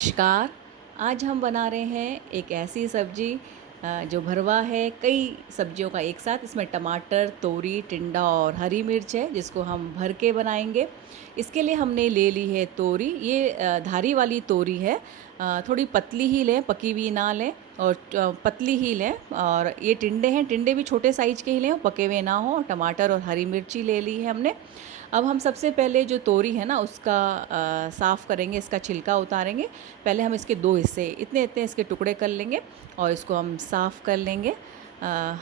नमस्कार। आज हम बना रहे हैं एक ऐसी सब्जी जो भरवा है कई सब्जियों का एक साथ। इसमें टमाटर, तोरी, टिंडा और हरी मिर्च है जिसको हम भर के बनाएंगे। इसके लिए हमने ले ली है तोरी। ये धारी वाली तोरी है। थोड़ी पतली ही लें, पकी हुई ना लें और पतली ही लें। और ये टिंडे हैं, टिंडे भी छोटे साइज के ही लें, पके हुए ना हो। टमाटर और हरी मिर्ची ले ली है हमने। अब हम सबसे पहले जो तोरी है ना उसका साफ़ करेंगे, इसका छिलका उतारेंगे। पहले हम इसके दो हिस्से इतने इतने इसके टुकड़े कर लेंगे और इसको हम साफ़ कर लेंगे।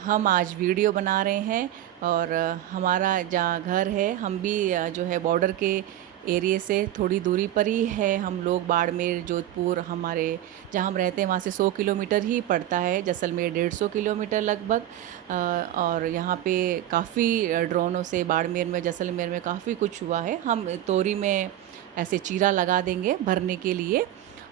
हम आज वीडियो बना रहे हैं और हमारा जहाँ घर है हम भी जो है बॉर्डर के एरिए से थोड़ी दूरी पर ही है। हम लोग बाड़मेर, जोधपुर, हमारे जहाँ हम रहते हैं वहाँ से 100 किलोमीटर ही पड़ता है। जैसलमेर 150 किलोमीटर लगभग। और यहाँ पे काफ़ी ड्रोनों से बाड़मेर में, जैसलमेर में काफ़ी कुछ हुआ है। हम तोरी में ऐसे चीरा लगा देंगे भरने के लिए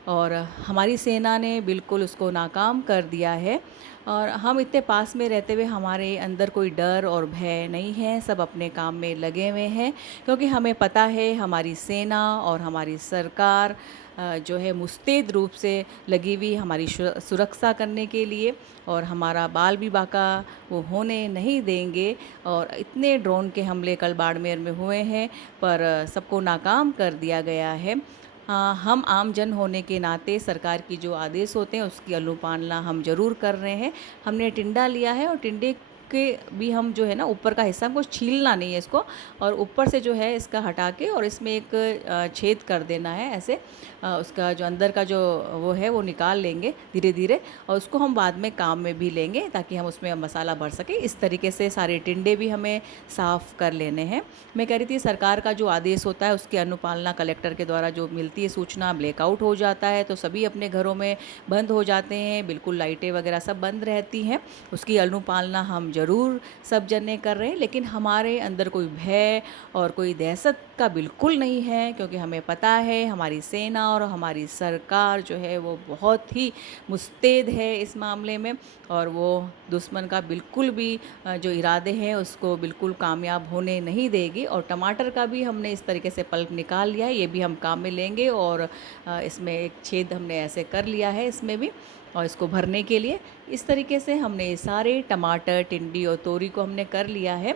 और हमारी सेना ने बिल्कुल उसको नाकाम कर दिया है। और हम इतने पास में रहते हुए हमारे अंदर कोई डर और भय नहीं है, सब अपने काम में लगे हुए हैं। क्योंकि हमें पता है हमारी सेना और हमारी सरकार जो है मुस्तैद रूप से लगी हुई हमारी सुरक्षा करने के लिए, और हमारा बाल भी बाका वो होने नहीं देंगे। और इतने ड्रोन के हमले कल बाड़मेर में हुए हैं पर सबको नाकाम कर दिया गया है। हम आम जन होने के नाते सरकार की जो आदेश होते हैं उसकी अनुपालना हम ज़रूर कर रहे हैं। हमने टिंडा लिया है और टिंडे के भी हम जो है ना ऊपर का हिस्सा हमको छीलना नहीं है इसको, और ऊपर से जो है इसका हटा के और इसमें एक छेद कर देना है ऐसे। उसका जो अंदर का जो वो है वो निकाल लेंगे धीरे धीरे, और उसको हम बाद में काम में भी लेंगे ताकि हम उसमें मसाला भर सकें। इस तरीके से सारे टिंडे भी हमें साफ़ कर लेने हैं। मैं कह रही थी सरकार का जो आदेश होता है उसकी अनुपालना कलेक्टर के द्वारा जो मिलती है सूचना, ब्लैकआउट हो जाता है तो सभी अपने घरों में बंद हो जाते हैं, बिल्कुल लाइटें वगैरह सब बंद रहती हैं। उसकी अनुपालना हम ज़रूर सब जने कर रहे हैं, लेकिन हमारे अंदर कोई भय और कोई दहशत का बिल्कुल नहीं है। क्योंकि हमें पता है हमारी सेना और हमारी सरकार जो है वो बहुत ही मुस्तैद है इस मामले में, और वो दुश्मन का बिल्कुल भी जो इरादे हैं उसको बिल्कुल कामयाब होने नहीं देगी। और टमाटर का भी हमने इस तरीके से पल्प निकाल लिया है, ये भी हम काम में लेंगे। और इसमें एक छेद हमने ऐसे कर लिया है इसमें भी, और इसको भरने के लिए इस तरीके से हमने सारे टमाटर, टिंडी और तोरी को हमने कर लिया है।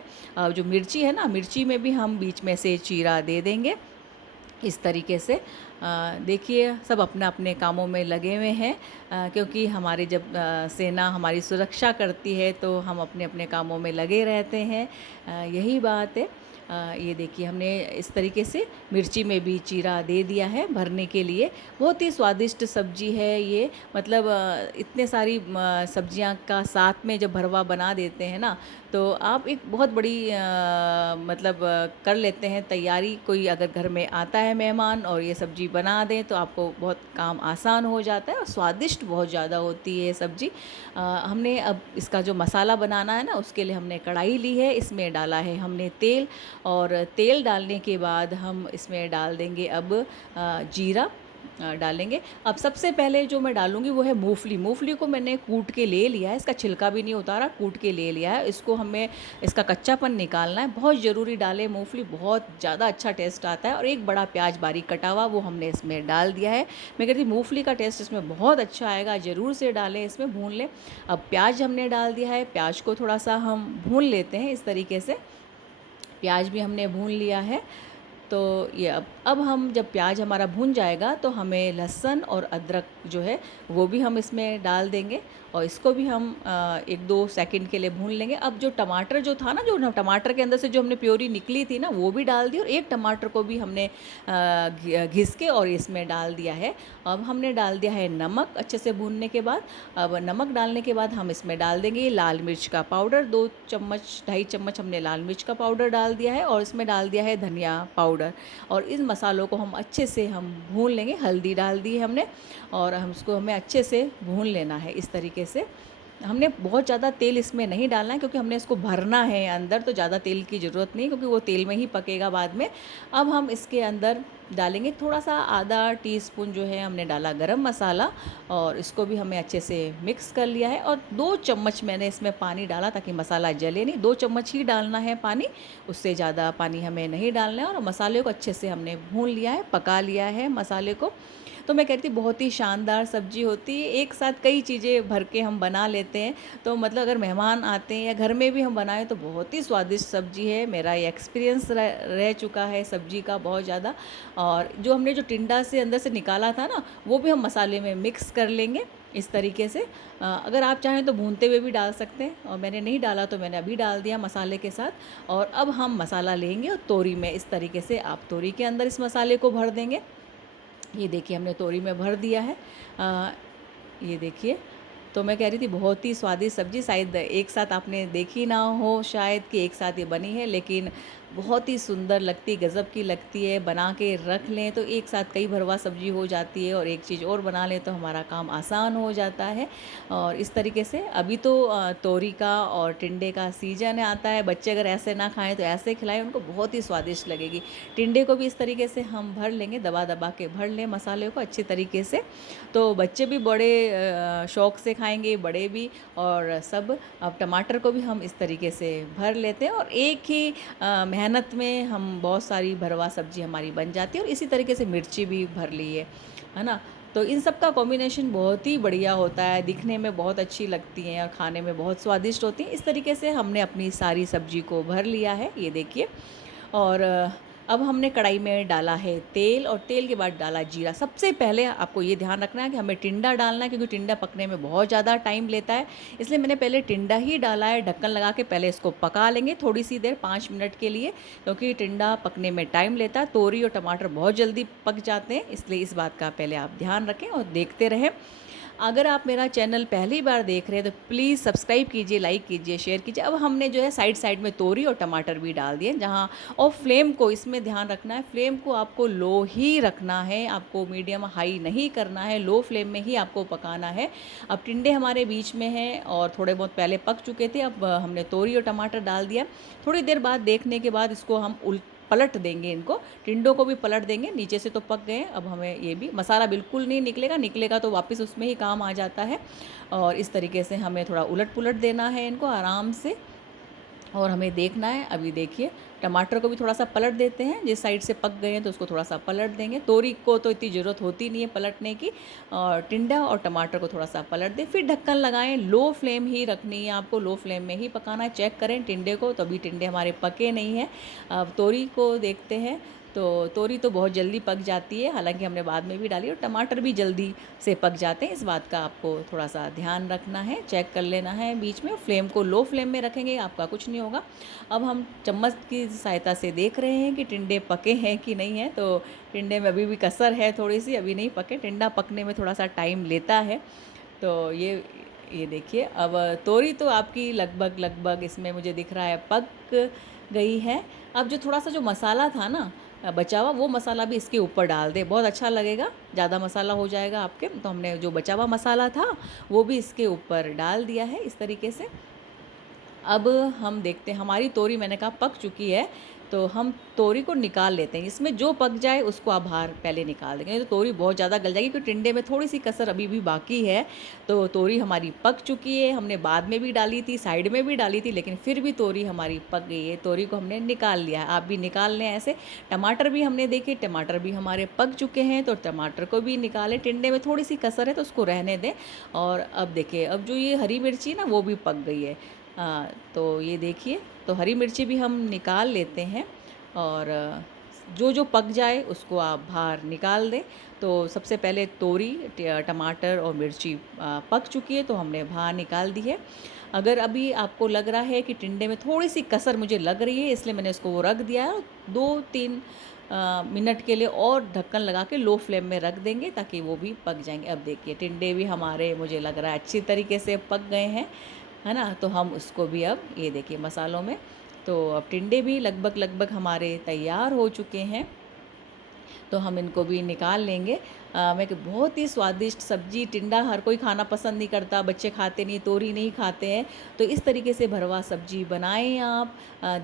जो मिर्ची है ना, मिर्ची में भी हम बीच में से चीरा दे देंगे इस तरीके से। देखिए सब अपने अपने कामों में लगे हुए हैं। क्योंकि हमारी जब सेना हमारी सुरक्षा करती है तो हम अपने अपने कामों में लगे रहते हैं। यही बात है। ये देखिए हमने इस तरीके से मिर्ची में भी चीरा दे दिया है भरने के लिए। बहुत ही स्वादिष्ट सब्जी है ये। मतलब इतने सारी सब्जियां का साथ में जब भरवा बना देते हैं ना तो आप एक बहुत बड़ी मतलब कर लेते हैं तैयारी। कोई अगर घर में आता है मेहमान और ये सब्जी बना दें तो आपको बहुत काम आसान हो जाता है और स्वादिष्ट बहुत ज़्यादा होती है ये सब्जी। हमने अब इसका जो मसाला बनाना है ना उसके लिए हमने कढ़ाई ली है, इसमें डाला है हमने तेल। और तेल डालने के बाद हम इसमें डाल देंगे अब जीरा डालेंगे। अब सबसे पहले जो मैं डालूँगी वो है मूँगफली। मूँगफली को मैंने कूट के ले लिया है, इसका छिलका भी नहीं उतारा, कूट के ले लिया है। इसको हमें इसका कच्चापन निकालना है, बहुत ज़रूरी डालें मूँगफली, बहुत ज़्यादा अच्छा टेस्ट आता है। और एक बड़ा प्याज बारीक कटा हुआ वो हमने इसमें डाल दिया है। मैं कहती हूँ मूँगफली का टेस्ट इसमें बहुत अच्छा आएगा, ज़रूर से डालें, इसमें भून लें। अब प्याज हमने डाल दिया है, प्याज को थोड़ा सा हम भून लेते हैं इस तरीके से। प्याज भी हमने भून लिया है। तो ये अब हम जब प्याज हमारा भून जाएगा तो हमें लहसुन और अदरक जो है वो भी हम इसमें डाल देंगे और इसको भी हम 1-2 सेकंड के लिए भून लेंगे। अब जो टमाटर जो था ना, जो टमाटर के अंदर से जो हमने प्योरी निकली थी ना वो भी डाल दी, और एक टमाटर को भी हमने घिस के और इसमें डाल दिया है। अब हमने डाल दिया है नमक अच्छे से भूनने के बाद। अब नमक डालने के बाद हम इसमें डाल देंगे लाल मिर्च का पाउडर, 2 चम्मच 2.5 चम्मच हमने लाल मिर्च का पाउडर डाल दिया है, और इसमें डाल दिया है धनिया पाउडर। और इन मसालों को हम अच्छे से हम भून लेंगे। हल्दी डाल दी है हमने और हम उसको हमें अच्छे से भून लेना है इस तरीके से। हमने बहुत ज़्यादा तेल इसमें नहीं डालना है क्योंकि हमने इसको भरना है अंदर, तो ज़्यादा तेल की ज़रूरत नहीं क्योंकि वो तेल में ही पकेगा बाद में। अब हम इसके अंदर डालेंगे थोड़ा सा आधा टीस्पून जो है हमने डाला गरम मसाला, और इसको भी हमें अच्छे से मिक्स कर लिया है। और 2 चम्मच मैंने इसमें पानी डाला ताकि मसाला जले नहीं, 2 चम्मच ही डालना है पानी, उससे ज़्यादा पानी हमें नहीं डालना है। और मसाले को अच्छे से हमने भून लिया है, पका लिया है मसाले को। तो मैं कहती बहुत ही शानदार सब्ज़ी होती है, एक साथ कई चीज़ें भर के हम बना लेते हैं। तो मतलब अगर मेहमान आते हैं या घर में भी हम बनाएं तो बहुत ही स्वादिष्ट सब्ज़ी है। मेरा ये एक्सपीरियंस रह चुका है सब्ज़ी का बहुत ज़्यादा। और जो हमने जो टिंडा से अंदर से निकाला था ना, वो भी हम मसाले में मिक्स कर लेंगे इस तरीके से। अगर आप चाहें तो भूनते हुए भी डाल सकते हैं, और मैंने नहीं डाला तो मैंने अभी डाल दिया मसाले के साथ। और अब हम मसाला लेंगे और तोरी में इस तरीके से आप तोरी के अंदर इस मसाले को भर देंगे। ये देखिए हमने तोरी में भर दिया है। ये देखिए, तो मैं कह रही थी बहुत ही स्वादिष्ट सब्ज़ी, शायद एक साथ आपने देखी ना हो शायद कि एक साथ ये बनी है, लेकिन बहुत ही सुंदर लगती, गज़ब की लगती है। बना के रख लें तो एक साथ कई भरवा सब्ज़ी हो जाती है, और एक चीज़ और बना लें तो हमारा काम आसान हो जाता है। और इस तरीके से अभी तो तोरी का और टिंडे का सीजन आता है। बच्चे अगर ऐसे ना खाएं तो ऐसे खिलाएं, उनको बहुत ही स्वादिष्ट लगेगी। टिंडे को भी इस तरीके से हम भर लेंगे, दबा दबा के भर लें मसाले को अच्छी तरीके से, तो बच्चे भी बड़े शौक़ से खाएंगे, बड़े भी, और सब। अब टमाटर को भी हम इस तरीके से भर लेते हैं, और एक ही मेहनत में हम बहुत सारी भरवा सब्ज़ी हमारी बन जाती है। और इसी तरीके से मिर्ची भी भर ली है ना। तो इन सब का कॉम्बिनेशन बहुत ही बढ़िया होता है, दिखने में बहुत अच्छी लगती हैं और खाने में बहुत स्वादिष्ट होती हैं। इस तरीके से हमने अपनी सारी सब्ज़ी को भर लिया है, ये देखिए। और अब हमने कढ़ाई में डाला है तेल, और तेल के बाद डाला जीरा। सबसे पहले आपको ये ध्यान रखना है कि हमें टिंडा डालना है, क्योंकि टिंडा पकने में बहुत ज़्यादा टाइम लेता है, इसलिए मैंने पहले टिंडा ही डाला है। ढक्कन लगा के पहले इसको पका लेंगे थोड़ी सी देर, 5 मिनट के लिए, क्योंकि टिंडा पकने में टाइम लेता है। तोरी और टमाटर बहुत जल्दी पक जाते हैं, इसलिए इस बात का पहले आप ध्यान रखें और देखते रहें। अगर आप मेरा चैनल पहली बार देख रहे हैं तो प्लीज़ सब्सक्राइब कीजिए, लाइक कीजिए, शेयर कीजिए। अब हमने जो है साइड साइड में तोरी और टमाटर भी डाल दिए जहाँ, और फ्लेम को इसमें ध्यान रखना है, फ्लेम को आपको लो ही रखना है, आपको मीडियम हाई नहीं करना है, लो फ्लेम में ही आपको पकाना है। अब टिंडे हमारे बीच में हैं और थोड़े बहुत पहले पक चुके थे। अब हमने तोरी और टमाटर डाल दिया। थोड़ी देर बाद देखने के बाद इसको हम पलट देंगे, इनको टिंडों को भी पलट देंगे। नीचे से तो पक गए, अब हमें ये भी, मसाला बिल्कुल नहीं निकलेगा, निकलेगा तो वापस उसमें ही काम आ जाता है। और इस तरीके से हमें थोड़ा उलट पुलट देना है इनको आराम से, और हमें देखना है। अभी देखिए टमाटर को भी थोड़ा सा पलट देते हैं, जिस साइड से पक गए हैं तो उसको थोड़ा सा पलट देंगे। तोरी को तो इतनी ज़रूरत होती नहीं है पलटने की, और टिंडा और टमाटर को थोड़ा सा पलट दें, फिर ढक्कन लगाएं। लो फ्लेम ही रखनी है आपको, लो फ्लेम में ही पकाना है। चेक करें टिंडे को, तो अभी टिंडे हमारे पके नहीं हैं। अब तोरी को देखते हैं, तो तोरी तो बहुत जल्दी पक जाती है, हालांकि हमने बाद में भी डाली, और टमाटर भी जल्दी से पक जाते हैं। इस बात का आपको थोड़ा सा ध्यान रखना है, चेक कर लेना है बीच में। फ्लेम को लो फ्लेम में रखेंगे, आपका कुछ नहीं होगा। अब हम चम्मच की सहायता से देख रहे हैं कि टिंडे पके हैं कि नहीं है। तो टिंडे में अभी भी कसर है थोड़ी सी, अभी नहीं पके। टिंडा पकने में थोड़ा सा टाइम लेता है। तो ये देखिए, अब तोरी तो आपकी लगभग लगभग इसमें मुझे दिख रहा है पक गई है। अब जो थोड़ा सा जो मसाला था ना बचा हुआ, वो मसाला भी इसके ऊपर डाल दे, बहुत अच्छा लगेगा। ज़्यादा मसाला हो जाएगा आपके, तो हमने जो बचा हुआ मसाला था वो भी इसके ऊपर डाल दिया है इस तरीके से। अब हम देखते हैं, हमारी तोरी मैंने कहा पक चुकी है, तो हम तोरी को निकाल लेते हैं। इसमें जो पक जाए उसको आप बाहर पहले निकाल देंगे, तो तोरी बहुत ज़्यादा गल जाएगी, क्योंकि टिंडे में थोड़ी सी कसर अभी भी बाकी है। तो तोरी हमारी पक चुकी है, हमने बाद में भी डाली थी, साइड में भी डाली थी, लेकिन फिर भी तोरी हमारी पक गई है। तोरी को हमने निकाल लिया है, आप भी निकाल लें ऐसे। टमाटर भी हमने देखे, टमाटर भी हमारे पक चुके हैं, तो टमाटर को भी निकालें। टिंडे में थोड़ी सी कसर है तो उसको रहने दें। और अब देखिए, अब जो ये हरी मिर्ची ना वो भी पक गई है। तो ये देखिए, तो हरी मिर्ची भी हम निकाल लेते हैं, और जो जो पक जाए उसको आप बाहर निकाल दें। तो सबसे पहले तोरी, टमाटर और मिर्ची पक चुकी है, तो हमने बाहर निकाल दी है। अगर अभी आपको लग रहा है कि टिंडे में थोड़ी सी कसर मुझे लग रही है, इसलिए मैंने उसको वो रख दिया है, 2-3 मिनट के लिए और ढक्कन लगा के लो फ्लेम में रख देंगे, ताकि वो भी पक जाएंगे। अब देखिए टिंडे भी हमारे, मुझे लग रहा है अच्छी तरीके से पक गए हैं, है ना। तो हम उसको भी, अब ये देखिए मसालों में, तो अब टिंडे भी लगभग लगभग हमारे तैयार हो चुके हैं। तो हम इनको भी निकाल लेंगे। मैं कि बहुत ही स्वादिष्ट सब्जी टिंडा हर कोई खाना पसंद नहीं करता, बच्चे खाते नहीं, तोरी नहीं खाते हैं। तो इस तरीके से भरवा सब्जी बनाएं आप।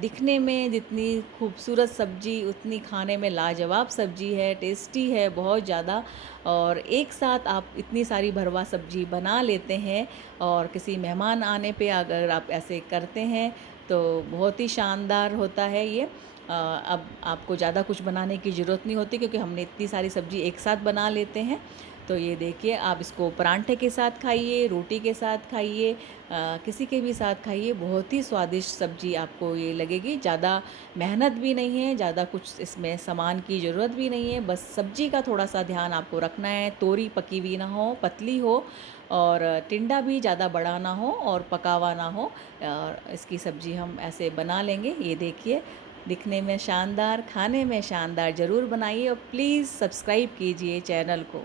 दिखने में जितनी खूबसूरत सब्जी उतनी खाने में लाजवाब सब्जी है, टेस्टी है बहुत ज़्यादा। और एक साथ आप इतनी सारी भरवा सब्जी बना लेते हैं और किसी मेहमान आने पे अगर आप ऐसे करते हैं तो बहुत ही शानदार होता है ये। अब आपको ज़्यादा कुछ बनाने की ज़रूरत नहीं होती क्योंकि हमने इतनी सारी सब्ज़ी एक साथ बना लेते हैं। तो ये देखिए, आप इसको परांठे के साथ खाइए, रोटी के साथ खाइए, किसी के भी साथ खाइए, बहुत ही स्वादिष्ट सब्ज़ी आपको ये लगेगी। ज़्यादा मेहनत भी नहीं है, ज़्यादा कुछ इसमें सामान की ज़रूरत भी नहीं है, बस सब्ज़ी का थोड़ा-सा ध्यान आपको रखना है, तोरी पकी हुई ना हो, पतली हो और टिंडा भी ज़्यादा बड़ा ना हो और पका हुआ ना हो। और इसकी सब्ज़ी हम ऐसे बना लेंगे। ये देखिए, दिखने में शानदार, खाने में शानदार, ज़रूर बनाइए और प्लीज़ सब्सक्राइब कीजिए चैनल को।